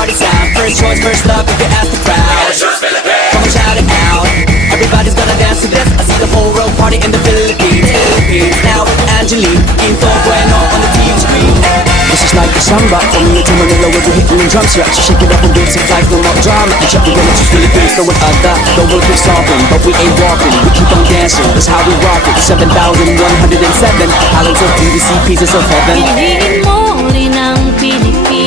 party sound. First choice, first love, if you ask the crowd. Come on, shout it out. Everybody's gonna dance to this. I see the whole world party in the Philippines. Now with Angelique, Info Bueno on the TV screen. This is like the samba, coming into Manila with the hitting and drum set. So shake it up and dance it like no more drama. And check the villages, Philippines, throw it out that. The world keeps talking, but we ain't walking. We keep on dancing, that's how we rock it. 7,107 islands of beauty, see pieces of heaven. Piliin mo rin ang Pilipinas.